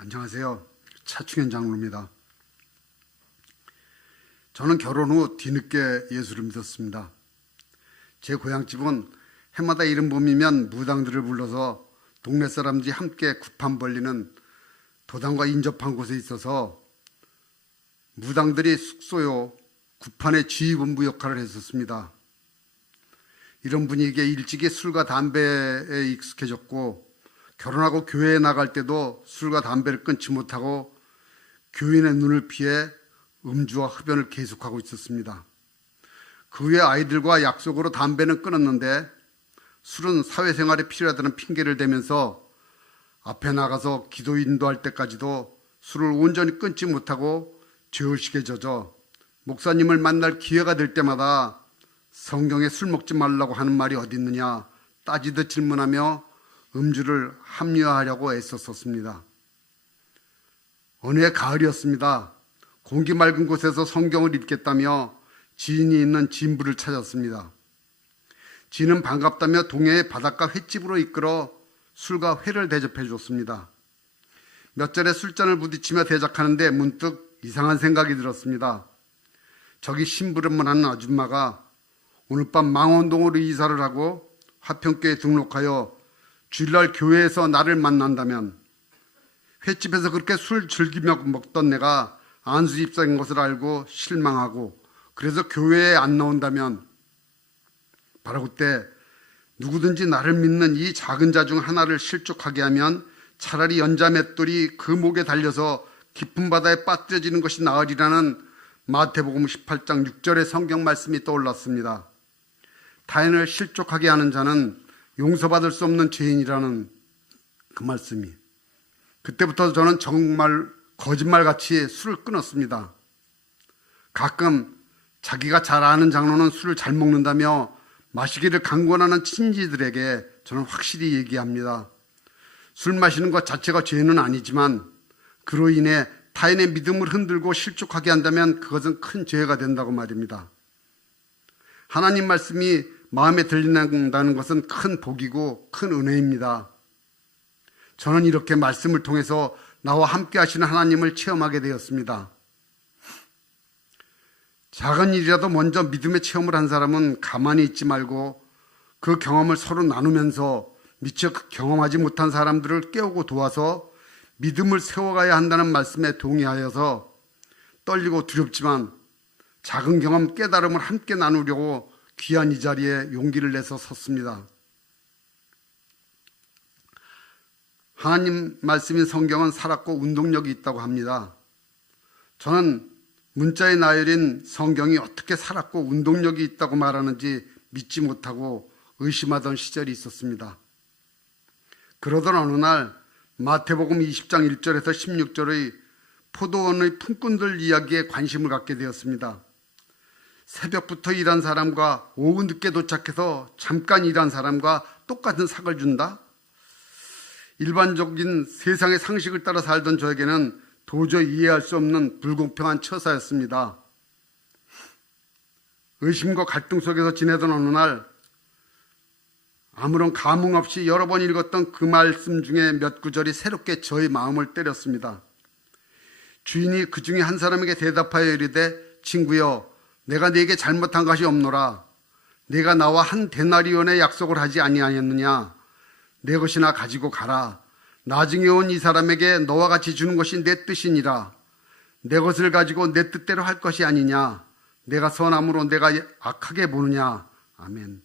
안녕하세요. 차충현 장로입니다. 저는 결혼 후 뒤늦게 예수를 믿었습니다. 제 고향집은 해마다 이른 봄이면 무당들을 불러서 동네 사람들이 함께 굿판 벌리는 도당과 인접한 곳에 있어서 무당들이 숙소요 굿판의 지휘본부 역할을 했었습니다. 이런 분위기에 일찍이 술과 담배에 익숙해졌고 결혼하고 교회에 나갈 때도 술과 담배를 끊지 못하고 교인의 눈을 피해 음주와 흡연을 계속하고 있었습니다. 그 후에 아이들과 약속으로 담배는 끊었는데 술은 사회생활에 필요하다는 핑계를 대면서 앞에 나가서 기도 인도할 때까지도 술을 온전히 끊지 못하고 죄의식에 젖어 목사님을 만날 기회가 될 때마다 성경에 술 먹지 말라고 하는 말이 어디 있느냐 따지듯 질문하며 음주를 합리화하려고 애썼었습니다. 어느 해 가을이었습니다. 공기 맑은 곳에서 성경을 읽겠다며 지인이 있는 진부를 찾았습니다. 지인은 반갑다며 동해의 바닷가 횟집으로 이끌어 술과 회를 대접해 줬습니다. 몇 차례 술잔을 부딪히며 대작하는데 문득 이상한 생각이 들었습니다. 저기 심부름을 하는 아줌마가 오늘 밤 망원동으로 이사를 하고 화평교에 등록하여 주일날 교회에서 나를 만난다면 횟집에서 그렇게 술 즐기며 먹던 내가 안수 입사인 것을 알고 실망하고 그래서 교회에 안 나온다면 바로 그때 누구든지 나를 믿는 이 작은 자 중 하나를 실족하게 하면 차라리 연자 맷돌이 그 목에 달려서 깊은 바다에 빠뜨려지는 것이 나으리라는 마태복음 18장 6절의 성경 말씀이 떠올랐습니다. 타인을 실족하게 하는 자는 용서받을 수 없는 죄인이라는 그 말씀이. 그때부터 저는 정말 거짓말같이 술을 끊었습니다. 가끔 자기가 잘 아는 장로는 술을 잘 먹는다며 마시기를 강권하는 친지들에게 저는 확실히 얘기합니다. 술 마시는 것 자체가 죄는 아니지만 그로 인해 타인의 믿음을 흔들고 실족하게 한다면 그것은 큰 죄가 된다고 말입니다. 하나님 말씀이 마음에 들린다는 것은 큰 복이고 큰 은혜입니다. 저는 이렇게 말씀을 통해서 나와 함께 하시는 하나님을 체험하게 되었습니다. 작은 일이라도 먼저 믿음의 체험을 한 사람은 가만히 있지 말고 그 경험을 서로 나누면서 미처 경험하지 못한 사람들을 깨우고 도와서 믿음을 세워가야 한다는 말씀에 동의하여서 떨리고 두렵지만 작은 경험 깨달음을 함께 나누려고 귀한 이 자리에 용기를 내서 섰습니다. 하나님 말씀인 성경은 살았고 운동력이 있다고 합니다. 저는 문자에 나열인 성경이 어떻게 살았고 운동력이 있다고 말하는지 믿지 못하고 의심하던 시절이 있었습니다. 그러던 어느 날 마태복음 20장 1절에서 16절의 포도원의 품꾼들 이야기에 관심을 갖게 되었습니다. 새벽부터 일한 사람과 오후 늦게 도착해서 잠깐 일한 사람과 똑같은 삭을 준다? 일반적인 세상의 상식을 따라 살던 저에게는 도저히 이해할 수 없는 불공평한 처사였습니다. 의심과 갈등 속에서 지내던 어느 날 아무런 감흥 없이 여러 번 읽었던 그 말씀 중에 몇 구절이 새롭게 저의 마음을 때렸습니다. 주인이 그 중에 한 사람에게 대답하여 이르되 친구여 내가 네게 잘못한 것이 없노라. 네가 나와 한 데나리온의 약속을 하지 아니하였느냐. 내 것이나 가지고 가라. 나중에 온 이 사람에게 너와 같이 주는 것이 내 뜻이니라. 내 것을 가지고 내 뜻대로 할 것이 아니냐. 내가 선함으로 내가 악하게 보느냐. 아멘.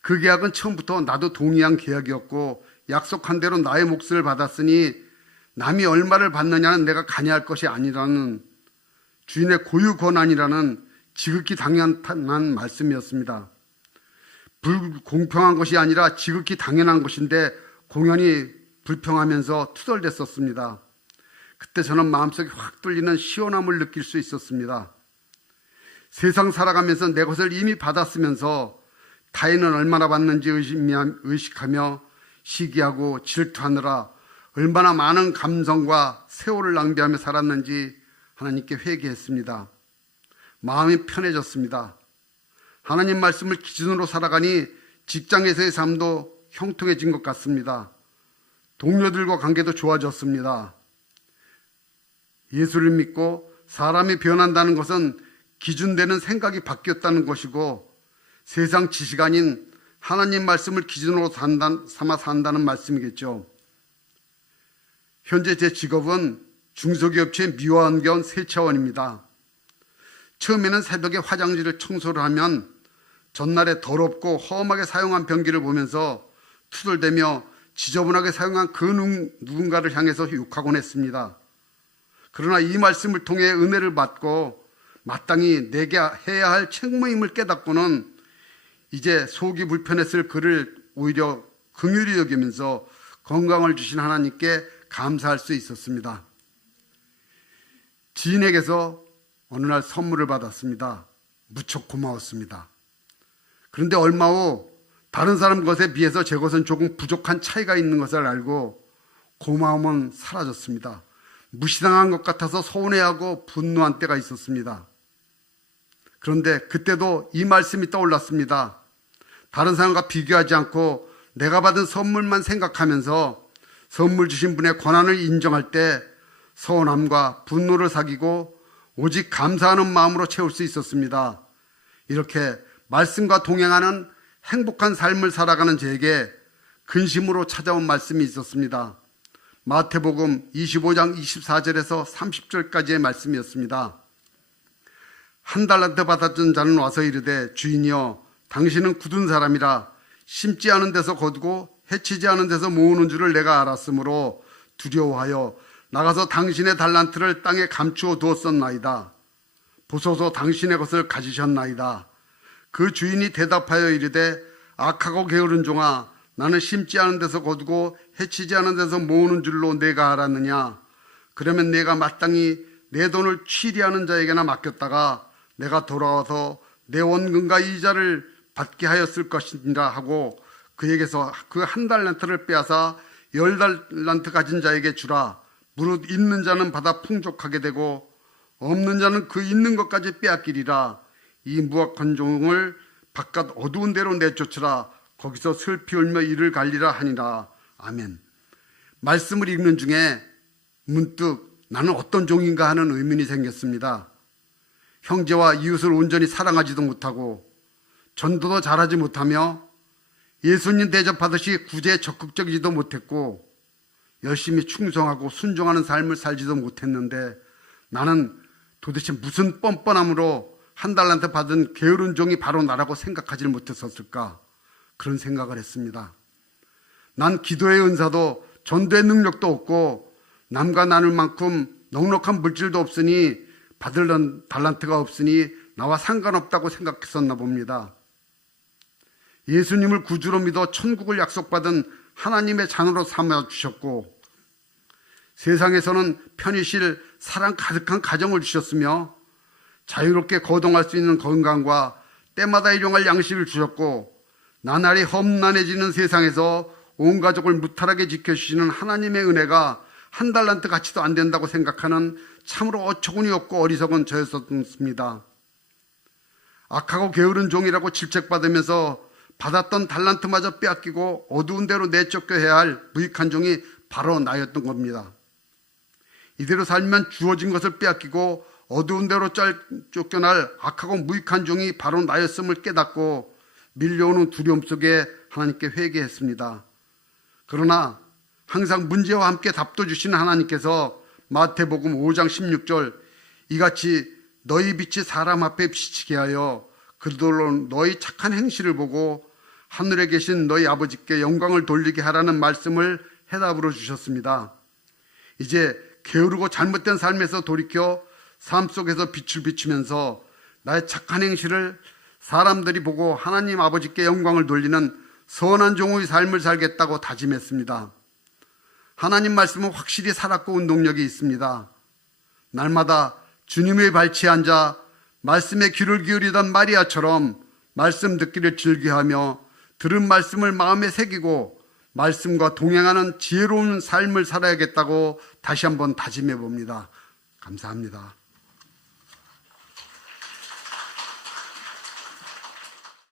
그 계약은 처음부터 나도 동의한 계약이었고 약속한 대로 나의 몫을 받았으니 남이 얼마를 받느냐는 내가 관여할 것이 아니라는 주인의 고유 권한이라는 지극히 당연한 말씀이었습니다. 불공평한 것이 아니라 지극히 당연한 것인데 공연히 불평하면서 투덜댔었습니다. 그때 저는 마음속에 확 뚫리는 시원함을 느낄 수 있었습니다. 세상 살아가면서 내 것을 이미 받았으면서 타인은 얼마나 받는지 의식하며 시기하고 질투하느라 얼마나 많은 감성과 세월을 낭비하며 살았는지 하나님께 회개했습니다. 마음이 편해졌습니다. 하나님 말씀을 기준으로 살아가니 직장에서의 삶도 형통해진 것 같습니다. 동료들과 관계도 좋아졌습니다. 예수를 믿고 사람이 변한다는 것은 기준되는 생각이 바뀌었다는 것이고 세상 지식 아닌 하나님 말씀을 기준으로 삼아 산다는 말씀이겠죠. 현재 제 직업은 중소기업체 미화환경 세차원입니다. 처음에는 새벽에 화장실을 청소를 하면 전날에 더럽고 험하게 사용한 변기를 보면서 투덜대며 지저분하게 사용한 그 누군가를 향해서 욕하곤 했습니다. 그러나 이 말씀을 통해 은혜를 받고 마땅히 내게 해야 할 책무임을 깨닫고는 이제 속이 불편했을 그를 오히려 긍휼히 여기면서 건강을 주신 하나님께 감사할 수 있었습니다. 지인에게서 어느 날 선물을 받았습니다. 무척 고마웠습니다. 그런데 얼마 후 다른 사람 것에 비해서 제 것은 조금 부족한 차이가 있는 것을 알고 고마움은 사라졌습니다. 무시당한 것 같아서 서운해하고 분노한 때가 있었습니다. 그런데 그때도 이 말씀이 떠올랐습니다. 다른 사람과 비교하지 않고 내가 받은 선물만 생각하면서 선물 주신 분의 권한을 인정할 때 서운함과 분노를 사귀고 오직 감사하는 마음으로 채울 수 있었습니다. 이렇게 말씀과 동행하는 행복한 삶을 살아가는 저에게 근심으로 찾아온 말씀이 있었습니다. 마태복음 25장 24절에서 30절까지의 말씀이었습니다. 한 달란트 받았던 자는 와서 이르되 주인이여 당신은 굳은 사람이라 심지 않은 데서 거두고 해치지 않은 데서 모으는 줄을 내가 알았으므로 두려워하여 나가서 당신의 달란트를 땅에 감추어 두었었나이다. 보소서 당신의 것을 가지셨나이다. 그 주인이 대답하여 이르되 악하고 게으른 종아 나는 심지 않은 데서 거두고 해치지 않은 데서 모으는 줄로 내가 알았느냐. 그러면 내가 마땅히 내 돈을 취리하는 자에게나 맡겼다가 내가 돌아와서 내 원금과 이자를 받게 하였을 것이니라 하고 그에게서 그 한 달란트를 빼앗아 10달란트 가진 자에게 주라. 무릇 있는 자는 받아 풍족하게 되고 없는 자는 그 있는 것까지 빼앗기리라. 이 무학한 종을 바깥 어두운 데로 내쫓으라. 거기서 슬피 울며 이를 갈리라 하니라. 아멘. 말씀을 읽는 중에 문득 나는 어떤 종인가 하는 의문이 생겼습니다. 형제와 이웃을 온전히 사랑하지도 못하고 전도도 잘하지 못하며 예수님 대접하듯이 구제에 적극적이지도 못했고 열심히 충성하고 순종하는 삶을 살지도 못했는데 나는 도대체 무슨 뻔뻔함으로 한 달란트 받은 게으른 종이 바로 나라고 생각하지 못했었을까? 그런 생각을 했습니다. 난 기도의 은사도 전도의 능력도 없고 남과 나눌 만큼 넉넉한 물질도 없으니 받을 달란트가 없으니 나와 상관없다고 생각했었나 봅니다. 예수님을 구주로 믿어 천국을 약속받은 하나님의 자녀로 삼아주셨고 세상에서는 편히 쉴 사랑 가득한 가정을 주셨으며 자유롭게 거동할 수 있는 건강과 때마다 일용할 양식을 주셨고 나날이 험난해지는 세상에서 온 가족을 무탈하게 지켜주시는 하나님의 은혜가 한 달란트 가치도 안 된다고 생각하는 참으로 어처구니 없고 어리석은 저였습니다. 악하고 게으른 종이라고 질책받으면서 받았던 달란트마저 빼앗기고 어두운 데로 내쫓겨야 할 무익한 종이 바로 나였던 겁니다. 이대로 살면 주어진 것을 빼앗기고 어두운 데로 쫓겨날 악하고 무익한 종이 바로 나였음을 깨닫고 밀려오는 두려움 속에 하나님께 회개했습니다. 그러나 항상 문제와 함께 답도 주시는 하나님께서 마태복음 5장 16절 이같이 너희 빛이 사람 앞에 비치게 하여 그들로 너희 착한 행실을 보고 하늘에 계신 너희 아버지께 영광을 돌리게 하라는 말씀을 해답으로 주셨습니다. 이제 게으르고 잘못된 삶에서 돌이켜 삶 속에서 빛을 비추면서 나의 착한 행실을 사람들이 보고 하나님 아버지께 영광을 돌리는 선한 종의 삶을 살겠다고 다짐했습니다. 하나님 말씀은 확실히 살았고 운동력이 있습니다. 날마다 주님의 발치에 앉아 말씀에 귀를 기울이던 마리아처럼 말씀 듣기를 즐겨하며 들은 말씀을 마음에 새기고 말씀과 동행하는 지혜로운 삶을 살아야겠다고 다시 한번 다짐해 봅니다. 감사합니다.